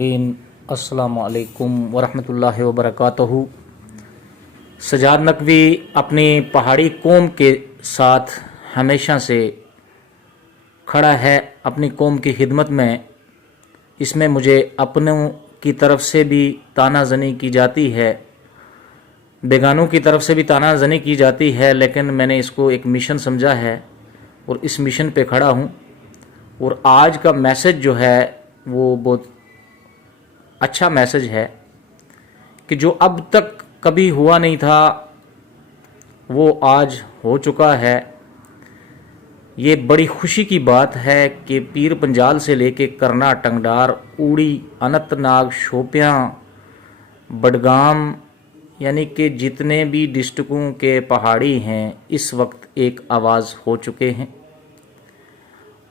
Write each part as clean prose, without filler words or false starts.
अस्सलाम वालेकुम वरहमतुल्लाहि वबरकातुहू। सजाद नकवी अपनी पहाड़ी कौम के साथ हमेशा से खड़ा है, अपनी कौम की खिदमत में। इसमें मुझे अपनों की तरफ से भी तानाज़नी की जाती है, बेगानों की तरफ से भी तानाज़नी की जाती है, लेकिन मैंने इसको एक मिशन समझा है और इस मिशन पे खड़ा हूँ। और आज का मैसेज जो है वो बहुत अच्छा मैसेज है कि जो अब तक कभी हुआ नहीं था वो आज हो चुका है। ये बड़ी खुशी की बात है कि पीर पंजाल से लेके करना, टंगडार, उड़ी, अनंतनाग, शोपियां, बडगाम, यानी कि जितने भी डिस्ट्रिक्टों के पहाड़ी हैं इस वक्त एक आवाज़ हो चुके हैं।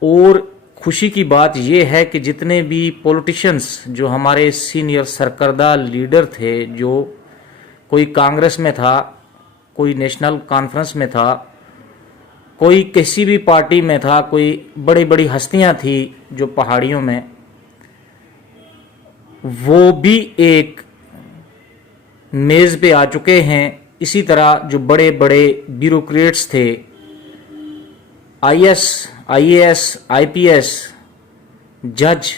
और खुशी की बात यह है कि जितने भी पॉलिटिशियंस, जो हमारे सीनियर सरकर्दा लीडर थे, जो कोई कांग्रेस में था, कोई नेशनल कॉन्फ्रेंस में था, कोई किसी भी पार्टी में था, कोई बड़ी बड़ी हस्तियां थी जो पहाड़ियों में, वो भी एक मेज़ पे आ चुके हैं। इसी तरह जो बड़े बड़े ब्यूरोक्रेट्स थे, IAS, IAS, IPS, जज,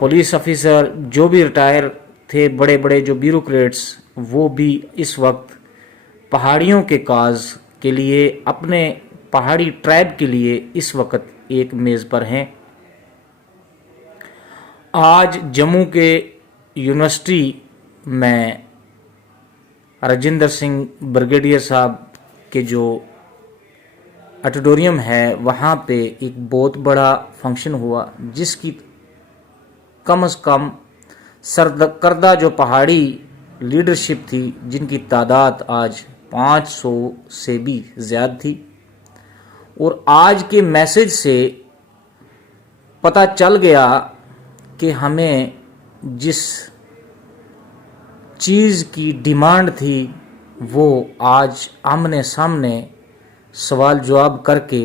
पुलिस ऑफिसर, जो भी रिटायर थे, बड़े बड़े जो ब्यूरोक्रेट्स, वो भी इस वक्त पहाड़ियों के काज के लिए, अपने पहाड़ी ट्राइब के लिए इस वक्त एक मेज़ पर हैं। आज जम्मू के यूनिवर्सिटी में राजेंद्र सिंह ब्रिगेडियर साहब के जो ऑडिटोरियम है, वहाँ पे एक बहुत बड़ा फंक्शन हुआ, जिसकी कम से कम सरकर्दा जो पहाड़ी लीडरशिप थी, जिनकी तादाद आज 500 से भी ज़्यादा थी। और आज के मैसेज से पता चल गया कि हमें जिस चीज़ की डिमांड थी वो आज आमने सामने सवाल जवाब करके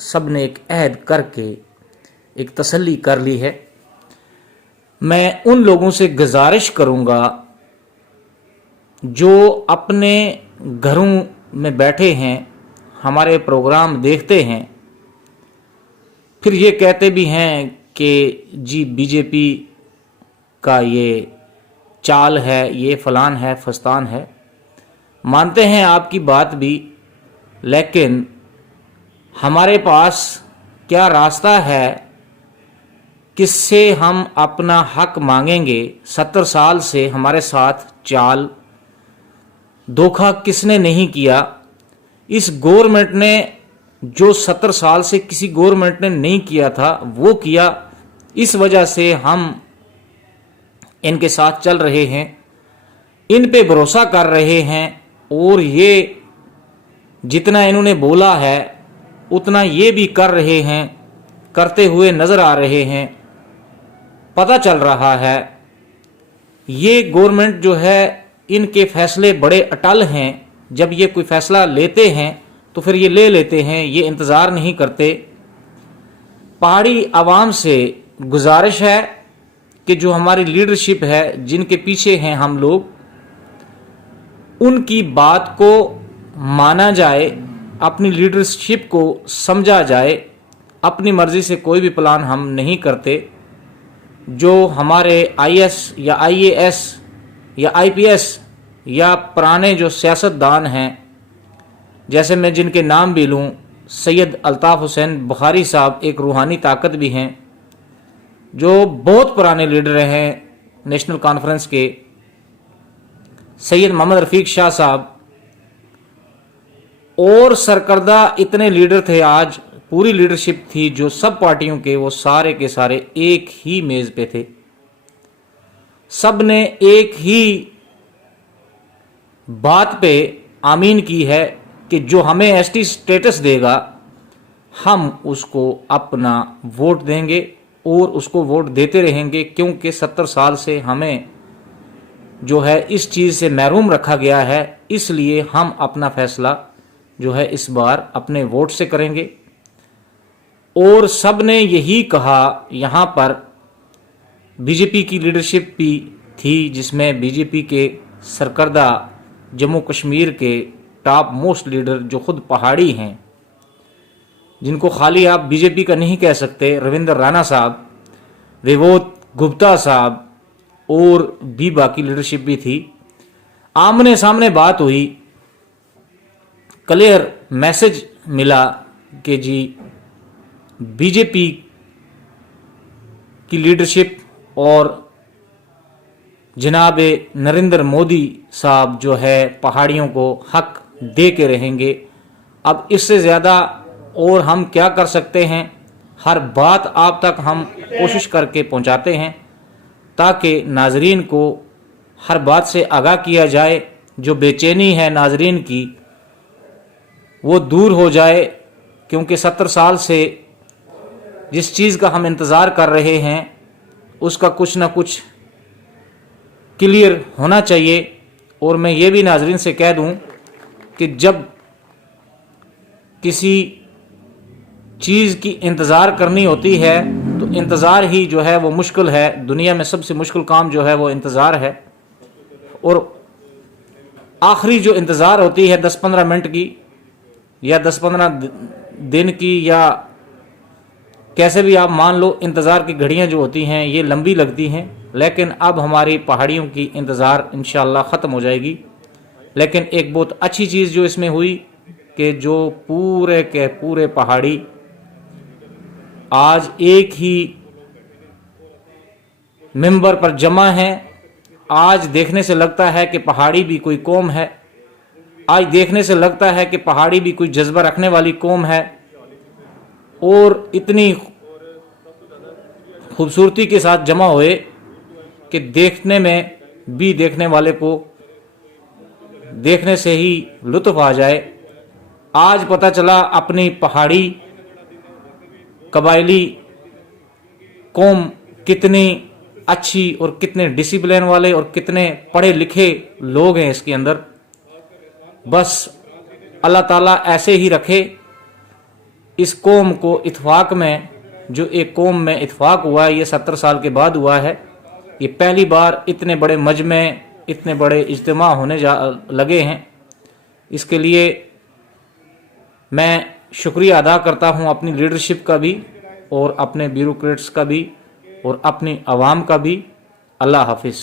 सब ने एक अहद करके एक तसल्ली कर ली है। मैं उन लोगों से गुजारिश करूंगा जो अपने घरों में बैठे हैं, हमारे प्रोग्राम देखते हैं, फिर ये कहते भी हैं कि जी बीजेपी का ये चाल है, ये फलान है, फस्तान है। मानते हैं आपकी बात भी, लेकिन हमारे पास क्या रास्ता है, किससे हम अपना हक मांगेंगे? 70 साल से हमारे साथ चाल धोखा किसने नहीं किया? इस गवर्नमेंट ने जो 70 साल से किसी गवर्नमेंट ने नहीं किया था वो किया। इस वजह से हम इनके साथ चल रहे हैं, इन पे भरोसा कर रहे हैं, और ये जितना इन्होंने बोला है उतना ये भी कर रहे हैं, करते हुए नजर आ रहे हैं। पता चल रहा है ये गवर्नमेंट जो है, इनके फैसले बड़े अटल हैं। जब ये कोई फैसला लेते हैं तो फिर ये ले लेते हैं, ये इंतज़ार नहीं करते। पहाड़ी आवाम से गुजारिश है कि जो हमारी लीडरशिप है, जिनके पीछे हैं हम लोग, उनकी बात को माना जाए, अपनी लीडरशिप को समझा जाए। अपनी मर्जी से कोई भी प्लान हम नहीं करते। जो हमारे IAS या IAS या IPS या पुराने जो सियासतदान हैं, जैसे मैं जिनके नाम भी लूँ, सैयद अल्ताफ़ हुसैन बुखारी साहब एक रूहानी ताकत भी हैं, जो बहुत पुराने लीडर हैं नेशनल कॉन्फ्रेंस के, सैयद मोहम्मद रफ़ीक शाह साहब, और सरकर्दा इतने लीडर थे, आज पूरी लीडरशिप थी जो सब पार्टियों के, वो सारे के सारे एक ही मेज पे थे। सब ने एक ही बात पे आमीन की है कि जो हमें ST स्टेटस देगा हम उसको अपना वोट देंगे और उसको वोट देते रहेंगे, क्योंकि 70 साल से हमें जो है इस चीज़ से महरूम रखा गया है। इसलिए हम अपना फैसला जो है इस बार अपने वोट से करेंगे। और सब ने यही कहा यहाँ पर बीजेपी की लीडरशिप भी थी, जिसमें बीजेपी के सरकर्दा जम्मू कश्मीर के टॉप मोस्ट लीडर जो खुद पहाड़ी हैं, जिनको खाली आप बीजेपी का नहीं कह सकते, रविंद्र राणा साहब, विबोध गुप्ता साहब और भी बाकी लीडरशिप भी थी। आमने सामने बात हुई, क्लियर मैसेज मिला कि जी बीजेपी की लीडरशिप और जनाब नरेंद्र मोदी साहब जो है पहाड़ियों को हक दे के रहेंगे। अब इससे ज़्यादा और हम क्या कर सकते हैं? हर बात आप तक हम कोशिश करके पहुंचाते हैं ताकि नाजरीन को हर बात से आगाह किया जाए। जो बेचैनी है नाजरीन की वो दूर हो जाए, क्योंकि 70 साल से जिस चीज़ का हम इंतज़ार कर रहे हैं उसका कुछ ना कुछ क्लियर होना चाहिए। और मैं ये भी नाजरीन से कह दूं कि जब किसी चीज़ की इंतज़ार करनी होती है तो इंतज़ार ही जो है वो मुश्किल है। दुनिया में सबसे मुश्किल काम जो है वो इंतज़ार है। और आखिरी जो इंतज़ार होती है 10-15 मिनट की या 10-15 दिन की, या कैसे भी आप मान लो, इंतज़ार की घड़ियां जो होती हैं ये लंबी लगती हैं। लेकिन अब हमारी पहाड़ियों की इंतज़ार इंशाअल्लाह ख़त्म हो जाएगी। लेकिन एक बहुत अच्छी चीज़ जो इसमें हुई कि जो पूरे के पूरे पहाड़ी आज एक ही मिंबर पर जमा हैं। आज देखने से लगता है कि पहाड़ी भी कोई कौम है। आज देखने से लगता है कि पहाड़ी भी कोई जज्बा रखने वाली कौम है। और इतनी खूबसूरती के साथ जमा हुए कि देखने में भी देखने वाले को देखने से ही लुत्फ आ जाए। आज पता चला अपनी पहाड़ी कबायली कौम कितनी अच्छी और कितने डिसिप्लिन वाले और कितने पढ़े लिखे लोग हैं इसके अंदर। बस अल्लाह ताला ऐसे ही रखे इस कौम को इत्फाक में। जो एक कौम में इत्फाक हुआ है ये 70 साल के बाद हुआ है। ये पहली बार इतने बड़े मजमे, इतने बड़े इज्तिमा होने लगे हैं। इसके लिए मैं शुक्रिया अदा करता हूँ अपनी लीडरशिप का भी और अपने ब्यूरोक्रेट्स का भी और अपनी आवाम का भी। अल्लाह हाफिज़।